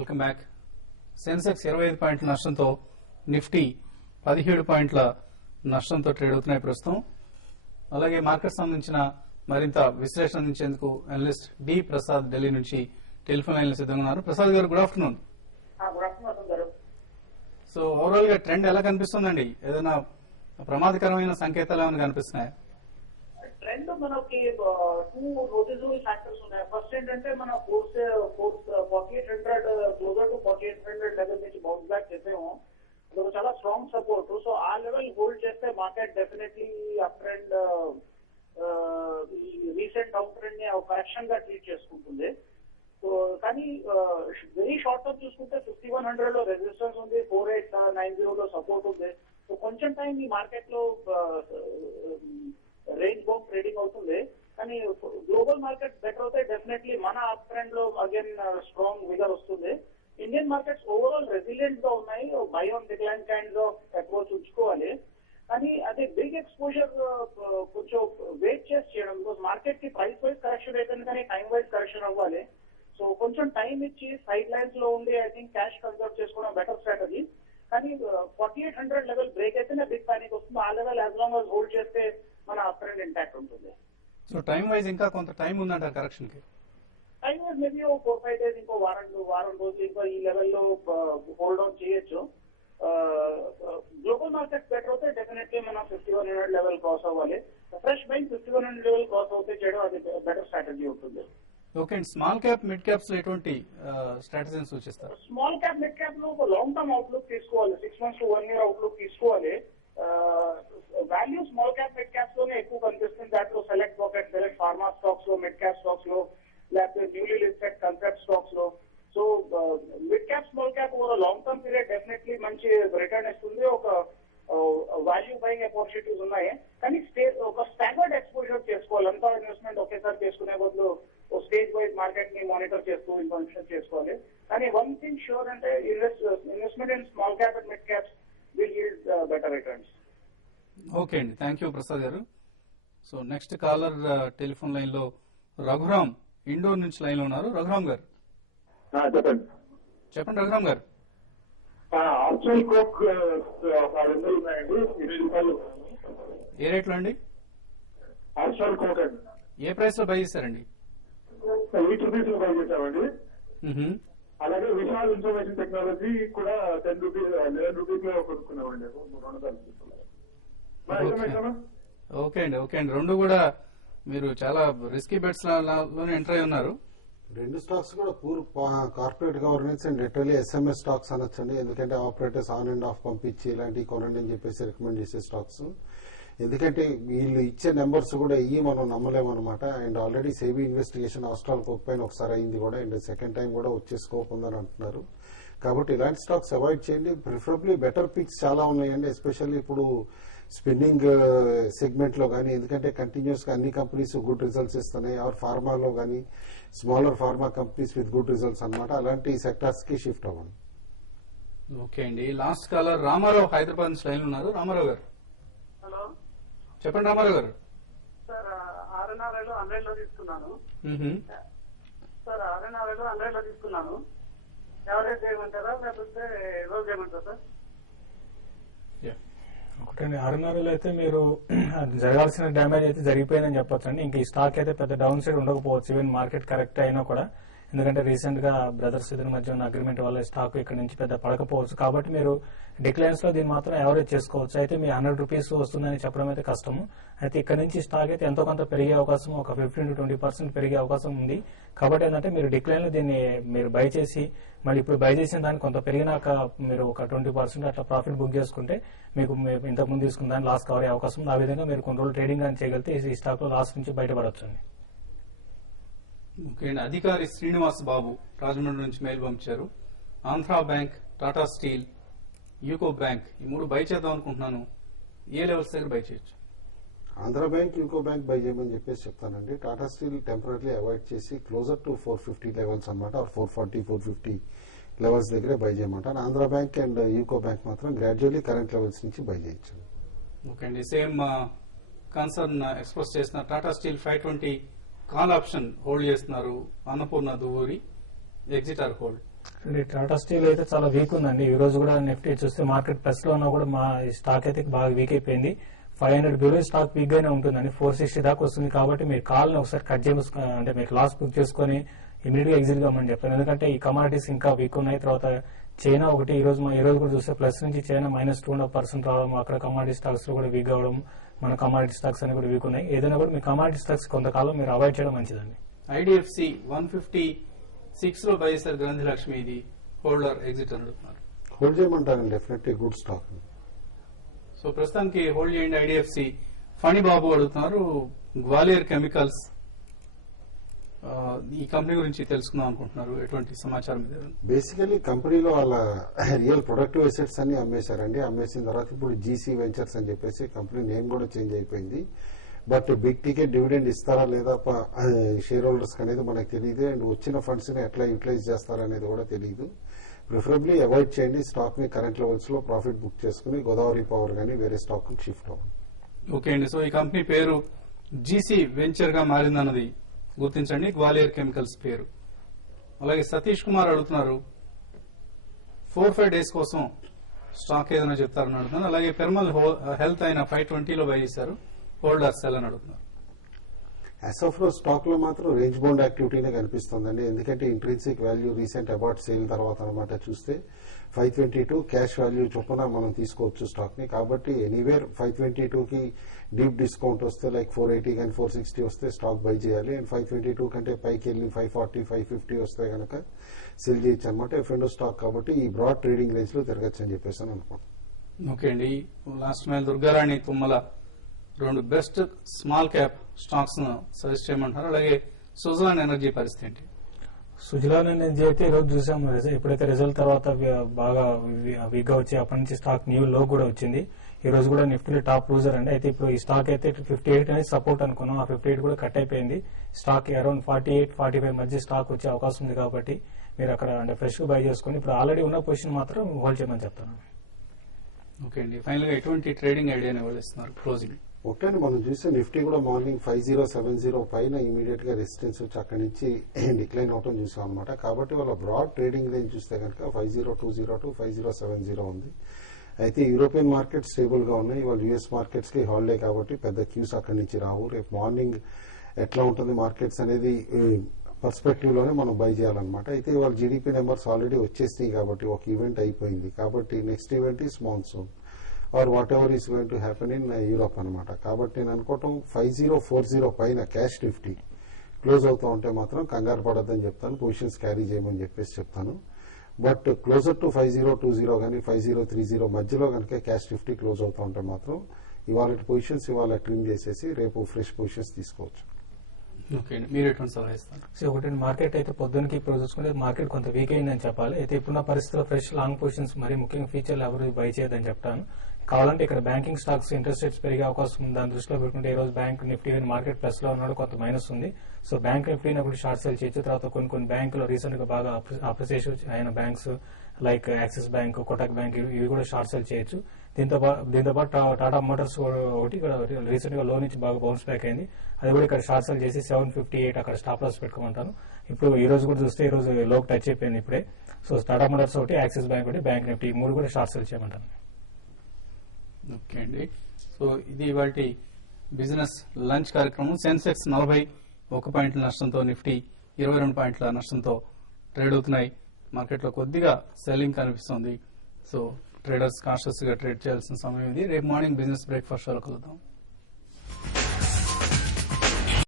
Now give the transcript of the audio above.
Welcome back. Sensex 25 పాయింట్ల నష్టంతో, Nifty 17 పాయింట్ల నష్టంతో ట్రేడ్ అవుతున్నాయి ప్రస్తుతం. అలాగే మార్కెట్ సంబంధించిన మరింత విశ్లేషణ అందించేందుకు అనలిస్ట్ డి ప్రసాద్ ఢిల్లీ నుంచి టెలిఫోన్ లైన్లో సిద్ధంగా ఉన్నారు. ప్రసాద్ గారు, గుడ్ ఆఫ్టర్నూన్. సో ఓవరాల్ గా ట్రెండ్ ఎలా కనిపిస్తుందండి? ఏదైనా ప్రమాదకరమైన సంకేతాలు ఏమైనా కనిపిస్తున్నాయా? ట్రెండ్ మనకి 2 నోటిసబుల్ ఫ్యాక్టర్స్ ఉన్నాయి. ఫస్ట్ ఏంటంటే మన 4800 క్లోజర్ టు 4800 లెవెల్ నుంచి బౌన్స్ బ్యాక్ చేసాము. అది చాలా స్ట్రాంగ్ సపోర్ట్. సో ఆ లెవెల్ హోల్డ్ చేస్తే market definitely up trend recent out trend ని కరెక్షన్ గా ట్రీట్ చేసుకుంటుంది. సో కానీ వెరీ షార్ట్ టర్మ్ చూసుకుంటే 5100 లో రెసిస్టెన్స్ ఉంది, 4890 లో సపోర్ట్ ఉంది. సో కొంచెం టైం ఈ మార్కెట్ లో రేంజ్ బౌండ్ ట్రేడింగ్ అవుతుంది. కానీ గ్లోబల్ మార్కెట్ బెటర్ అవుతాయి. డెఫినెట్లీ మన అప్ ట్రెండ్ లో అగైన్ స్ట్రాంగ్ విగర్ వస్తుంది. ఇండియన్ మార్కెట్స్ ఓవరాల్ రెసిలియంట్ గా ఉన్నాయి. By on decline kinds of approach ఉంచుకోవాలి. కానీ అదే బిగ్ ఎక్స్పోజర్ కొంచెం వెయిట్ చేసి చేయడం, బికాస్ మార్కెట్ కి ప్రైస్ వైజ్ కరెక్షన్ అవుతుంది కానీ టైం వైజ్ కరెక్షన్ అవ్వాలి. సో కొంచెం టైం ఇచ్చి సైడ్ లైన్స్ లో ఉండి ఐ థింక్ క్యాష్ కన్సర్వ్ చేసుకోవడం బెటర్ స్ట్రాటజీ. కానీ 4800 లెవెల్ బ్రేక్ అయితేనే బిగ్ పానిక్ వస్తుంది. ఆ level as long as hold చేస్తే మన అప్ ట్రెండ్ ఇంటాక్ట్ ఉంటుంది. సో టైం వైజ్ ఇంకా కొంత టైం ఉందంటారు కరెక్షన్ కి? టైం వైజ్ మేబీ 4-5 డేస్, ఇంకో వారం రోజులు ఇంకా ఈ లెవెల్లో హోల్డ్ ఆన్ చేయొచ్చు. గ్లోబల్ మార్కెట్ బెటర్ అవుతే డెఫినెట్లీ మనం 5100 లెవెల్ క్రాస్ అవ్వాలి. ఫ్రెష్ బైంగ్ 5100 లెవెల్ క్రాస్ అవుతే చేయడం అది బెటర్ స్ట్రాటజీ ఉంటుంది. ఓకే అండి. స్మాల్ క్యాప్, మిడ్ క్యాప్స్ లో ఎటువంటి స్ట్రాటజీని సూచిస్తారు? స్మాల్ క్యాప్, మిడ్ క్యాప్ లో ఒక లాంగ్ టర్మ్ అవుట్లుక్ తీసుకోవాలి. 6 months to 1 year అవుట్లుక్ తీసుకోవాలి. Value small cap, mid caps లోనే ఎక్కువ కనిపిస్తుంది. దాంట్లో select pocket, select pharma stocks లో, మిడ్ క్యాప్ స్టాక్స్ లో, లేకపోతే న్యూలీ లిస్టెడ్ కన్సెప్ట్ స్టాక్స్ లో. So mid cap, small cap over long term period definitely మంచి రిటర్న్ ఇస్తుంది. ఒక వాల్యూ బయింగ్ ఆపర్చునిటీస్ ఉన్నాయి. కానీ ఒక స్టాండర్డ్ ఎక్స్పోజర్ చేసుకోవాలి. అంతా ఇన్వెస్ట్మెంట్ ఒకేసారి చేసుకునే బదులు స్టేజ్ వైజ్ మార్కెట్ ని మానిటర్ చేస్తూ ఇన్వెస్ట్మెంట్ చేసుకోవాలి. కానీ వన్ థింగ్ షూర్ అంటే investment in small cap and mid caps will yield better returns. Okay అండి, thank you Prasad garu. So next caller telephone line లో రఘురామ్ ఇండోర్ నుంచి లైన్ లో ఉన్నారు. రఘురామ్ గారు చెప్పండి. రఘురామ్ గారు, ఆప్షన్ కోక్ 600 ఉన్నాయండి, 20 రూపాయలు. ఏ రేట్ లో అండి? ఆప్షన్ కోక్ అండి ఏ ప్రైస్ లో బై చేశారండి? 8 రూపీస్ లో బై చేశామండి. అలాగే విశాల్ ఇన్ఫర్మేషన్ టెక్నాలజీ కూడా 10 రూపీస్, 11 రూపీస్ లో కొనుక్కున్నామండి. 200. ఓకే అండి, ఓకే అండి. రెండు కూడా మీరు చాలా రిస్కీ బెట్స్ లోనే ఎంటర్ అయి ఉన్నారు. రెండు స్టాక్స్ కూడా poor corporate governance and literally SMS stocks అనొచ్చండి. ఎందుకంటే ఆపరేటర్స్ ఆన్ అండ్ ఆఫ్ పంపించి ఇలాంటివి కొనండి అని చెప్పేసి రికమెండ్ చేసే స్టాక్స్. ఎందుకంటే వీళ్ళు ఇచ్చే నెంబర్స్ కూడా మనం నమ్మలేమన్నమాట. And already SEBI investigation Austral coke పైన ఒకసారి అయింది కూడా, అండ్ సెకండ్ టైం కూడా వచ్చే స్కోప్ ఉందని అంటున్నారు. కాబట్టి ఇలాంటి స్టాక్స్ అవాయిడ్ చేయండి. ప్రిఫరబ్లీ బెటర్ పిక్స్ చాలా ఉన్నాయండి, ఎస్పెషల్లీ ఇప్పుడు స్పిన్నింగ్ సెగ్మెంట్ లో కానీ. ఎందుకంటే కంటిన్యూస్ గా అన్ని కంపెనీస్ గుడ్ రిజల్ట్స్ ఇస్తున్నాయి. ఆర్ ఫార్మాలో కానీ smaller pharma companies with good results అనమాట. అలాంటి సెక్టార్స్ కి షిఫ్ట్ అవ్వండి. ఓకే అండి. లాస్ట్ కాలర్ రామారావు హైదరాబాద్ నుంచి లైన్ ఉన్నారు. రామారావు గారు హలో, చెప్పండి. రామారావు గారు సార్ ఆర్ఎన్ఆర్ఐలో 100 లో తీసుకున్నాను. సార్ ఆర్ఎన్ఆర్ఐలో 100 లో తీసుకున్నాను. ఎవరేజ్ చేయమంటారా లేకపోతే రోజు చేయమంటారా సార్? ఒకటండి, ఆర్ఎన్ఆర్లో అయితే మీరు జరగాల్సిన డ్యామేజ్ అయితే జరిగిపోయిందని చెప్పొచ్చండి. ఇంకా ఈ స్టాక్ అయితే పెద్ద డౌన్ సైడ్ ఉండకపోవచ్చు, ఈవెన్ మార్కెట్ కరెక్ట్ అయినా కూడా. ఎందుకంటే రీసెంట్ గా బ్రదర్స్ ఇద్దరి మధ్య ఉన్న అగ్రిమెంట్ వల్ల స్టాక్ ఇక్కడ నుంచి పెద్ద పడకపోవచ్చు. కాబట్టి మీరు డిక్లైన్స్ లో దీన్ని మాత్రం యావరేజ్ చేసుకోవచ్చు. అయితే మీ 100 రూపీస్ వస్తుందని చెప్పడం అయితే కష్టము. అయితే ఇక్కడ నుంచి స్టాక్ అయితే ఎంతో కొంత పెరిగే అవకాశం, ఒక 15 to 20% పెరిగే అవకాశం ఉంది. కాబట్టి ఏంటంటే మీరు డిక్లైన్ లో దీన్ని మీరు బై చేసి మళ్ళీ ఇప్పుడు బై చేసిన దాన్ని కొంత పెరిగినాక మీరు ఒక 20% అట్లా ప్రాఫిట్ బుక్ చేసుకుంటే మీకు ఇంతకుముందు తీసుకున్న దాన్ని లాస్ కవర్ అయ్యే అవకాశం ఉంది. ఆ విధంగా మీరు కొన్ని రోజులు ట్రేడింగ్ అని చేయగలిగితే ఈ స్టాక్ లో లాస్ నుంచి బయటపడవచ్చు అండి. ఓకే అండి. అధికారి శ్రీనివాస్ బాబు రాజమండ్రి నుంచి మెయిల్ పంపించారు. Andhra bank, Tata steel, UCO bank ఈ 3 బై చేద్దాం అనుకుంటున్నాను. ఏ లెవెల్స్ దగ్గర బై చేయొచ్చు? Andhra bank, UCO bank buy చేయమని చెప్పేసి చెప్తానండి. టాటా స్టీల్ టెంపరీ అవాయిడ్ చేసి క్లోజర్ టు 450 లెవెల్స్ అనమాట, 440, 450 లెవెల్స్ దగ్గరే బై చేయమంటాను. Andhra bank and UCO bank మాత్రం గ్రాడ్యువల్లీ కరెంట్ లెవెల్స్ నుంచి బై చేయొచ్చు. ఓకే అండి. సేమ్ కన్సర్న్ ఎక్స్ప్రెస్ చేసిన Tata steel 520 call option hold చేస్తున్నారు. Annapurna Duvvuri exit or hold? Tata steel అయితే చాలా వీక్ ఉందండి. ఈ రోజు కూడా నిఫ్టీ చూస్తే మార్కెట్ ప్లస్ లో ఉన్నా కూడా మా స్టాక్ అయితే బాగా వీక్ అయిపోయింది. 500 బిలో స్టాక్ వీక్ గానే ఉంటుందండి. 460 దాకా వస్తుంది. కాబట్టి మీరు కాల్ని ఒకసారి కట్ చేసుకుని అంటే మీకు లాస్ బుక్ చేసుకుని ఇమీడియట్ గా ఎగ్జిట్ కామని చెప్తాను. ఎందుకంటే ఈ కమాడిటీస్ ఇంకా వీక్ ఉన్నాయి. తర్వాత చైనా ఒకటి ఈ రోజు కూడా చూస్తే ప్లస్ నుంచి చైనా -2.5% రావడం, అక్కడ కమాడిటీ స్టాక్స్ లో కూడా వీక్ అవడం, మన కమాడిటీ స్టాక్స్ అన్ని కూడా వీక్ ఉన్నాయి. ఏదైనా కూడా మీ కమాడిటీ స్టాక్స్ కొంతకాలం మీరు అవాయిడ్ చేయడం మంచిదండి. ఐడిఎఫ్సి 156 లో బై చేశారు గాంధీ లక్ష్మి, ఇది హోల్డర్ ఎగ్జిట్ అని అడుగుతున్నారు. హోల్డ్ చేయమంటారండి, డెఫినెట్లీ గుడ్ స్టాక్. సో ప్రస్తుతానికి హోల్డ్ చేయండి ఐడిఎఫ్సి. ఫణి బాబు అడుగుతున్నారు గ్వాలియర్ కెమికల్స్, ఈ కంపెనీ గురించి తెలుసుకుందాం అనుకుంటున్నారు. ఎటువంటి సమాచారం మీద? బేసికలీ కంపెనీలో వాళ్ళ రియల్ ప్రొడక్టివ్ అసెట్స్ అన్ని అమ్మేశారండి. అమ్మేసిన తర్వాత ఇప్పుడు జీసీ వెంచర్స్ అని చెప్పేసి కంపెనీ నేమ్ కూడా చేంజ్ అయిపోయింది. బట్ బిగ్ టికెట్ డివిడెండ్ ఇస్తారా లేదా షేర్ హోల్డర్స్ అనేది మనకు తెలియదు. అండ్ వచ్చిన ఫండ్స్ ని ఎట్లా యూటిలైజ్ చేస్తారనేది కూడా తెలియదు. ప్రిఫరబ్లీ అవాయిడ్ చేయండి. స్టాక్ ని కరెంట్ లెవెల్స్ లో ప్రాఫిట్ బుక్ చేసుకుని గోదావరి పవర్ గానీ వేరే స్టాక్ షిఫ్ట్ అవ్వండి. ఓకే అండి. సో ఈ కంపెనీ పేరు జీసీ వెంచర్ గా మారిందన్నది గుర్తించండి, గ్వాలియర్ కెమికల్స్ పేరు. అలాగే సతీష్ కుమార్ అడుగుతున్నారు 4-5 డేస్ కోసం స్టాక్ ఏదైనా చెప్తారని అడుగుతున్నారు. అలాగే పెర్మల్ హెల్త్ అయిన 520 లో బై చేశారు, హోల్డర్ సెల్ అని అడుగుతున్నారు. అసోఫ్లో స్టాక్ లో మాత్రం రేంజ్ బౌండ్ యాక్టివిటీనే కనిపిస్తుందండి. ఎందుకంటే intrinsic value recent abort sale తర్వాత అనమాట చూస్తే 522 క్యాష్ వాల్యూ చొప్పున మనం తీసుకోవచ్చు స్టాక్ ని. కాబట్టి ఎనీవేర్ 522 కి డీప్ డిస్కౌంట్ వస్తే లైక్ 480 కానీ 460 వస్తే స్టాక్ బై చేయాలి. అండ్ 522 కంటే పైకి వెళ్ళి 540, 550 వస్తే కనుక సెల్ చేయొచ్చు అనమాట. ఎఫ్ఎండో స్టాక్ కాబట్టి ఈ బ్రాడ్ ట్రేడింగ్ రేంజ్ లో తిరగచ్చు అని చెప్పేసి అనుకుంటున్నాను. ఓకే అండి. Last mile Durgarani Tummala 2 best small cap stocks suggest చేయమంటారు. అలాగే సుజలాన్ ఎనర్జీ పరిస్థితి ఏంటి? సుజలాన్ ఎనర్జీ అయితే ఈ రోజు చూసాం, ఎప్పుడైతే రిజల్ట్ తర్వాత బాగా వీక్ గా వచ్చి అప్పటి నుంచి స్టాక్ న్యూ లో కూడా వచ్చింది. ఈ రోజు కూడా నిఫ్టీలో టాప్ లూజర్ అండి. అయితే ఇప్పుడు ఈ స్టాక్ అయితే 58 అనేది సపోర్ట్ అనుకున్నాం. ఆ 58 కూడా కట్ అయిపోయింది. స్టాక్ అరౌండ్ 48-45 మధ్య స్టాక్ వచ్చే అవకాశం ఉంది. కాబట్టి మీరు అక్కడ అంటే ఫ్రెష్ గా బై చేసుకుని ఇప్పుడు ఆల్రెడీ ఉన్న పొజిషన్ మాత్రం హోల్డ్ చేయమని చెప్తాను. ఓకే అండి. ఫైనల్ గా ఎటువంటి ట్రేడింగ్ ఐడియాని ఇవ్వలేస్తున్నారు క్లోజింగ్? ఓకే అండి, మనం చూస్తే నిఫ్టీ కూడా మార్నింగ్ 5070 పైన ఇమీడియట్ గా రెసిస్టెన్స్ వచ్చి అక్కడి నుంచి డిక్లైన్ అవటం చూసాం అనమాట. కాబట్టి వాళ్ళ బ్రాడ్ ట్రేడింగ్ రేంజ్ చూస్తే కనుక 5020 టు 5070 ఉంది. అయితే యూరోపియన్ మార్కెట్ స్టేబుల్ గా ఉన్నాయి. ఇవాళ యూఎస్ మార్కెట్స్ కి హాలిడే కాబట్టి పెద్ద క్యూస్ అక్కడి నుంచి రావు. రేపు మార్నింగ్ ఎట్లా ఉంటుంది మార్కెట్స్ అనేది పర్స్పెక్టివ్ లోనే మనం బై చేయాలన్నమాట. అయితే ఇవాళ జీడీపీ నెంబర్స్ ఆల్రెడీ వచ్చేసినాయి కాబట్టి ఒక ఈవెంట్ అయిపోయింది. కాబట్టి next event is monsoon or whatever is going to happen in Europe అనమాట. కాబట్టి నేను అనుకోవటం 5040 పైన క్యాష్ నిఫ్టీ క్లోజ్ అవుతూ ఉంటే మాత్రం కంగారు పడద్దని చెప్తాను, పొజిషన్స్ క్యారీ చేయమని చెప్పేసి చెప్తాను. బట్ క్లోజర్ టు 5020 కానీ 5030 మధ్యలో కనుక క్యాష్ నిఫ్టీ క్లోజ్ అవుతూ ఉంటే మాత్రం ఇవాళ పొజిషన్స్ ఇవాళ ట్రిమ్ చేసేసి రేపు ఫ్రెష్ పొజిషన్స్ తీసుకోవచ్చు. ఓకే అండి. మీరు ఎటువంటి సలహా ఇస్తారు? సో ఒకటి మార్కెట్ అయితే పొద్దునకి ఇప్పుడు చూసుకుంటే మార్కెట్ కొంత వీక్ అయిందని చెప్పాలి. అయితే ఇప్పుడున్న పరిస్థితుల్లో ఫ్రెష్ లాంగ్ పొజిషన్స్ మరి ముఖ్యంగా ఫ్యూచర్లు ఎవరు బై చేయదని చెప్తాను. కావాలంటే ఇక్కడ బ్యాంకింగ్ స్టాక్స్ ఇంట్రెస్ట్ రేట్స్ పెరిగే అవకాశం ఉంది. దాని దృష్టిలో పెట్టుకుంటే ఈ రోజు బ్యాంక్ నిఫ్టీ మార్కెట్ ప్లస్ లో ఉన్నాడు, కొంత మైనస్ ఉంది. సో బ్యాంక్ నిఫ్టీ కూడా షార్ట్ సేల్ చేయొచ్చు. తర్వాత కొన్ని బ్యాంకులు రీసెంట్ గా బాగా అప్రిసియేషన్ అయిన banks like axis bank, Kotak bank ఇవి కూడా షార్ట్ సేల్ చేయొచ్చు. దీంతో పాటు టాటా మోటార్స్ ఒకటి రీసెంట్ గా లో నుంచి బాగా బౌన్స్ బ్యాక్ అయింది. అది కూడా ఇక్కడ షార్ట్ సేల్ చేసి 758 అక్కడ స్టాప్ లాస్ పెట్టుకోమంటాను. ఇప్పుడు ఈ రోజు కూడా చూస్తే ఈ రోజు లోకి టచ్ అయిపోయింది ఇప్పుడే. సో టాటా మోటార్స్ ఒకటి, యాక్సిస్ బ్యాంక్ ఒకటి, బ్యాంక్ నిఫ్టీ 3 కూడా షార్ట్ సేల్ చేయమంటాను. ఓకే అండి. సో ఇది ఇవాల్టి బిజినెస్ లంచ్ కార్యక్రమం. సెన్సెక్స్ 41 పాయింట్ల నష్టంతో, నిఫ్టీ 22 పాయింట్ల నష్టంతో ట్రేడ్ అవుతున్నాయి. మార్కెట్లో కొద్దిగా సెల్లింగ్ కనిపిస్తోంది. సో ట్రేడర్స్ కాన్షియస్ గా ట్రేడ్ చేయాల్సిన సమయం ఇది. రేపు మార్నింగ్ బిజినెస్ బ్రేక్ఫాస్ట్ షోలో కలుద్దాం.